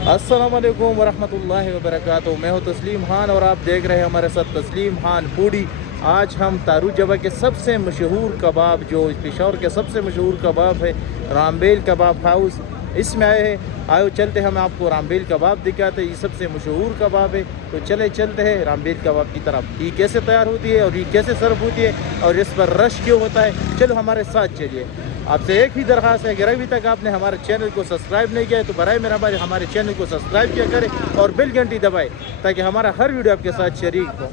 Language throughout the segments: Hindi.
अस्सलाम वालेकुम वरहमतुल्लाहि वबरकातुहू। मैं हूँ तस्लीम खान और आप देख रहे हैं हमारे साथ तस्लीम खान फूडी। आज हम तारू जवा के सबसे मशहूर कबाब, जो पेशावर के सबसे मशहूर कबाब है, रामबेल कबाब हाउस, इसमें आए हैं। आयो चलते हम आपको रामबेल कबाब दिखाते हैं। ये सबसे मशहूर कबाब है, तो चलते हैं रामबेल कबाब की तरफ। ये कैसे तैयार होती है और ये कैसे सर्व होती है और इस पर रश क्यों होता है, चलो हमारे साथ चलिए। आपसे एक ही दरख्वास्त है, अगर अभी तक आपने हमारे चैनल को सब्सक्राइब नहीं किया है तो बराए मेहरबानी हमारे चैनल को सब्सक्राइब किया करें और बेल घंटी दबाएं ताकि हमारा हर वीडियो आपके साथ शरीक हो।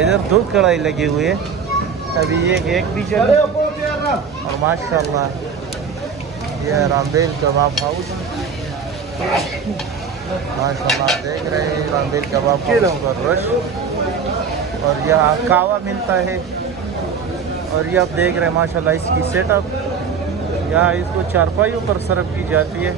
इधर दो कढ़ाई लगी हुई है, अभी ये एक भी चल और माशाल्लाह यह रामबेल कबाब हाउस माशाल्लाह देख रहे हैं। रामबेल कबाब हाउस का रश और यहाँ कावा मिलता है और ये आप देख रहे हैं माशाल्लाह इसकी सेटअप। यहाँ इसको चारपाइयों पर सर्व की जाती है।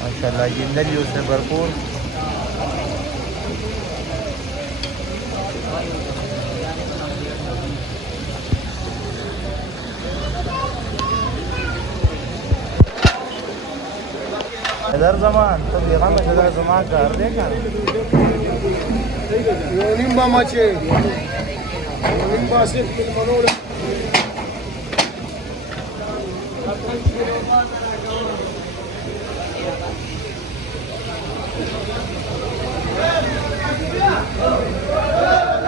माशाल्लाह ये नलियों से भरपूर। इधर जमान तो बिहार में इधर जमान कर देगा निम्बा मचे निम्बा से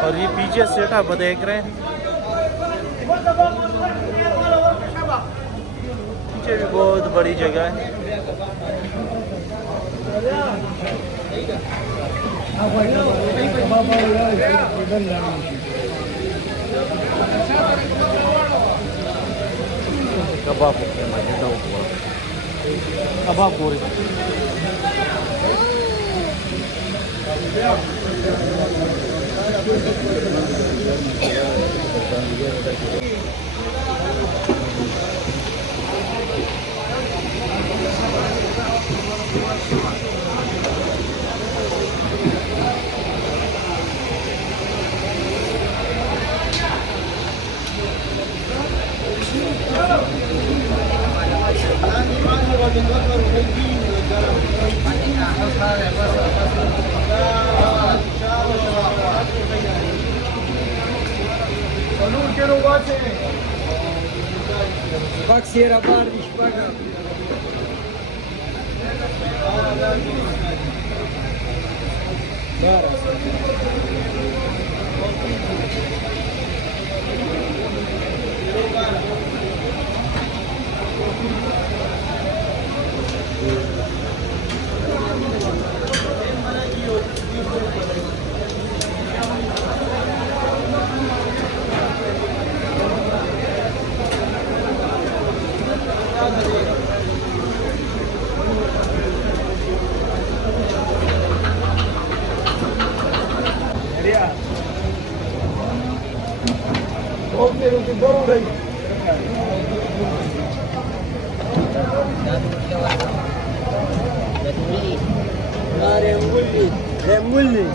और ये पीछे सेटअप देख रहे हैं, पीछे भी बहुत बड़ी जगह है। कबाब कबाब पूरी Bak sierra varmış bak. Var. Remuli.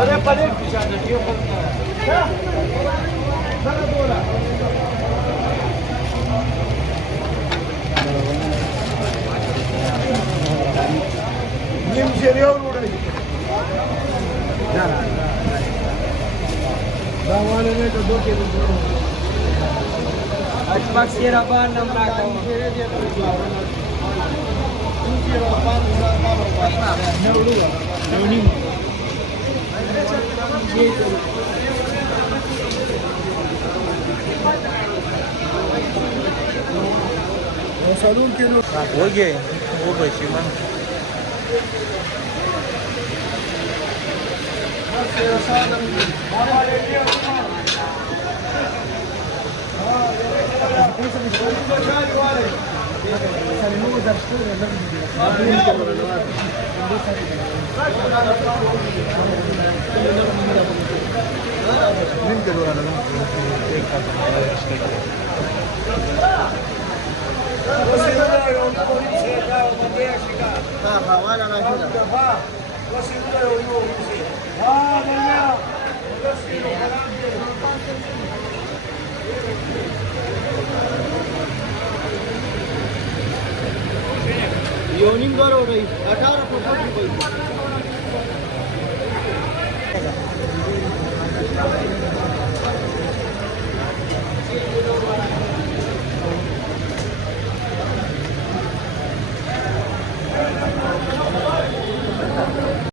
अरे पनीर हो गए वो पैसे मन योनिंग हो गई 18 रुपये